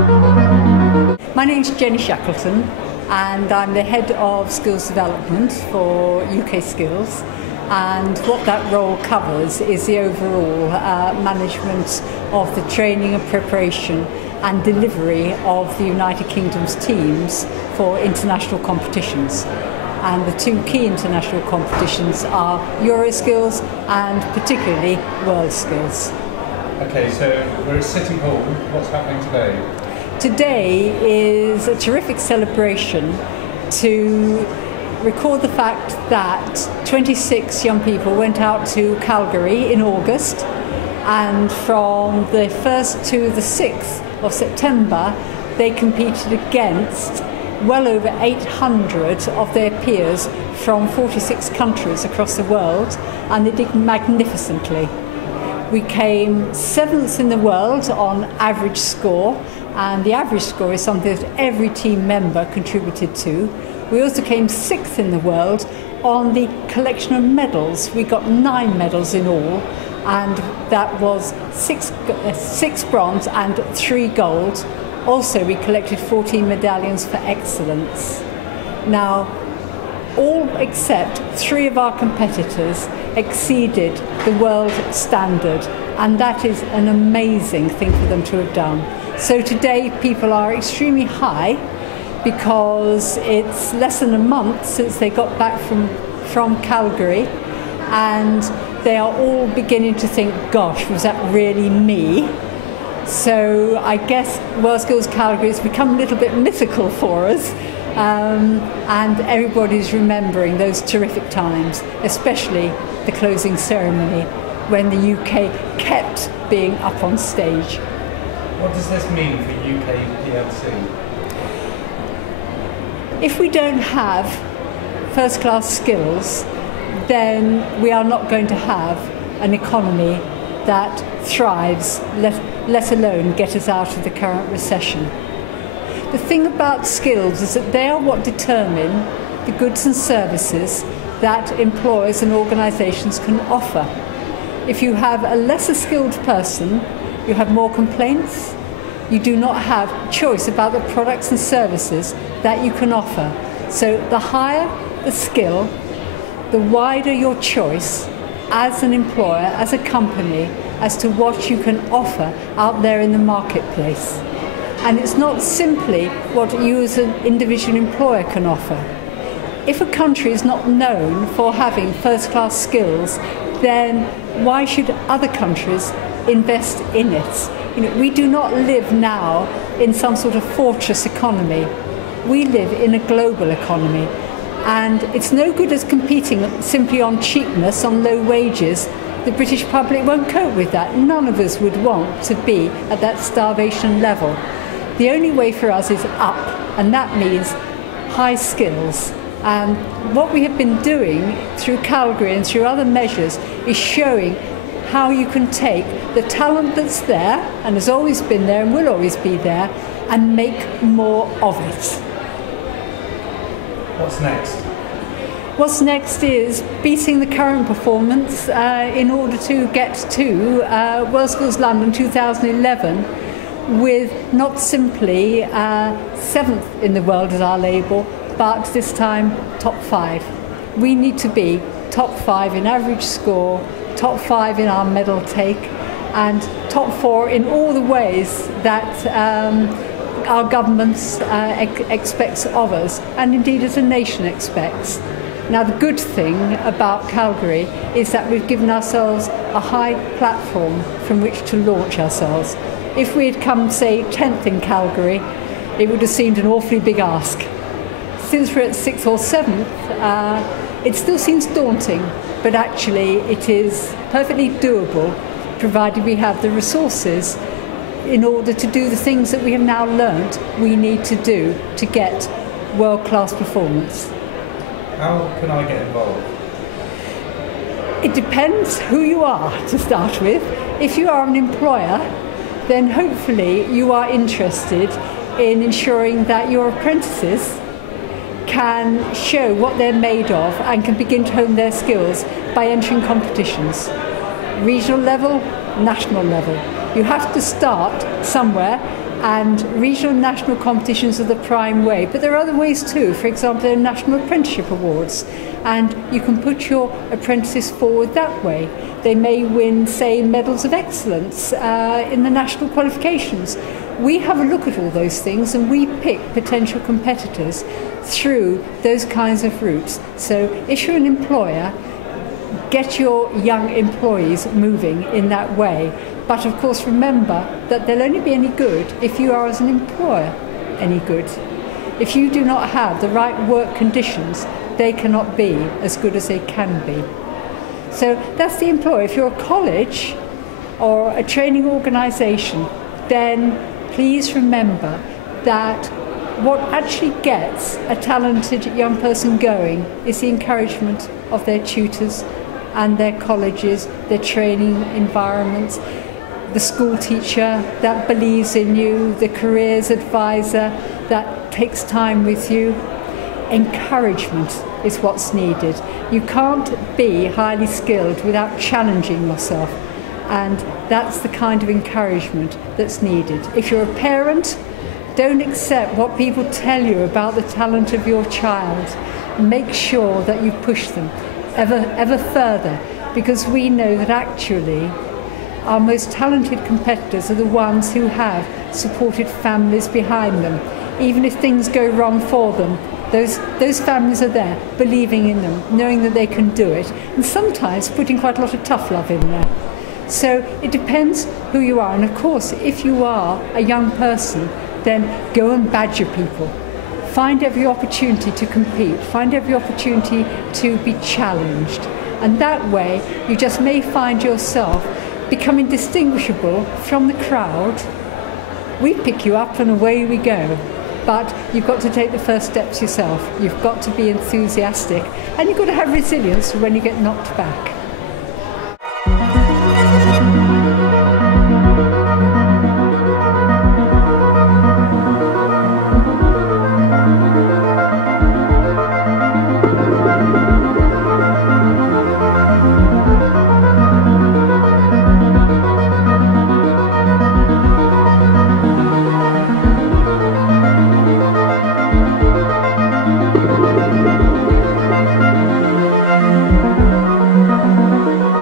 My name's Jenny Shackleton, and I'm the head of skills development for UK Skills. And what that role covers is the overall management of the training and preparation and delivery of the United Kingdom's teams for international competitions. And the two key international competitions are Euroskills and particularly World Skills. Okay, so we're at City Hall. What's happening today? Today is a terrific celebration to record the fact that 26 young people went out to Calgary in August, and from the 1st to the 6th of September they competed against well over 800 of their peers from 46 countries across the world, and they did magnificently. We came 7th in the world on average score, and the average score is something that every team member contributed to. We also came 6th in the world on the collection of medals. We got 9 medals in all, and that was 6 bronze and 3 gold. Also, we collected 14 medallions for excellence. Now, all except 3 of our competitors exceeded the world standard, and that is an amazing thing for them to have done. So today people are extremely high because it's less than a month since they got back from Calgary, and they are all beginning to think, gosh, was that really me? So I guess World Skills Calgary has become a little bit mythical for us, and everybody's remembering those terrific times, especially the closing ceremony when the UK kept being up on stage. What does this mean for UK PLC? If we don't have first-class skills, then we are not going to have an economy that thrives, let alone get us out of the current recession. The thing about skills is that they are what determine the goods and services that employers and organisations can offer. If you have a lesser skilled person, you have more complaints. You do not have choice about the products and services that you can offer. So the higher the skill, the wider your choice as an employer, as a company, as to what you can offer out there in the marketplace. And it's not simply what you as an individual employer can offer. If a country is not known for having first-class skills, then why should other countries invest in it? You know, we do not live now in some sort of fortress economy. We live in a global economy, and it's no good as competing simply on cheapness, on low wages. The British public won't cope with that. None of us would want to be at that starvation level. The only way for us is up, and that means high skills. And what we have been doing through Calgary and through other measures is showing how you can take the talent that's there, and has always been there and will always be there, and make more of it. What's next? What's next is beating the current performance in order to get to World Skills London 2011 with not simply 7th in the world as our label, but this time top 5. We need to be top 5 in average score, top 5 in our medal take, and top 4 in all the ways that our governments expects of us, and indeed as a nation expects. Now, the good thing about Calgary is that we've given ourselves a high platform from which to launch ourselves. If we had come, say, 10th in Calgary, it would have seemed an awfully big ask. Since we're at 6th or 7th, it still seems daunting, but actually it is perfectly doable, provided we have the resources in order to do the things that we have now learnt we need to do to get world-class performance. How can I get involved? It depends who you are, to start with. If you are an employer, then hopefully you are interested in ensuring that your apprentices can show what they're made of and can begin to hone their skills by entering competitions. Regional level, national level. You have to start somewhere And regional and national competitions are the prime way. But there are other ways too. For example, there are national apprenticeship awards, and you can put your apprentices forward that way. They may win, say, medals of excellence in the national qualifications. We have a look at all those things, and we pick potential competitors through those kinds of routes. So if you're an employer, get your young employees moving in that way. But of course, remember that they'll only be any good if you are, as an employer, any good. If you do not have the right work conditions, they cannot be as good as they can be. So that's the employer. If you're a college or a training organisation, then please remember that what actually gets a talented young person going is the encouragement of their tutors and their colleges, their training environments, the school teacher that believes in you, the careers advisor that takes time with you. Encouragement is what's needed. You can't be highly skilled without challenging yourself, and that's the kind of encouragement that's needed. If you're a parent, don't accept what people tell you about the talent of your child. Make sure that you push them ever further, because we know that actually our most talented competitors are the ones who have supported families behind them. Even if things go wrong for them, those families are there, believing in them, knowing that they can do it, and sometimes putting quite a lot of tough love in there. So it depends who you are. And of course, if you are a young person, then go and badger people. Find every opportunity to compete, find every opportunity to be challenged. And that way, you just may find yourself becoming distinguishable from the crowd. We pick you up and away we go. But you've got to take the first steps yourself. You've got to be enthusiastic, and you've got to have resilience when you get knocked back.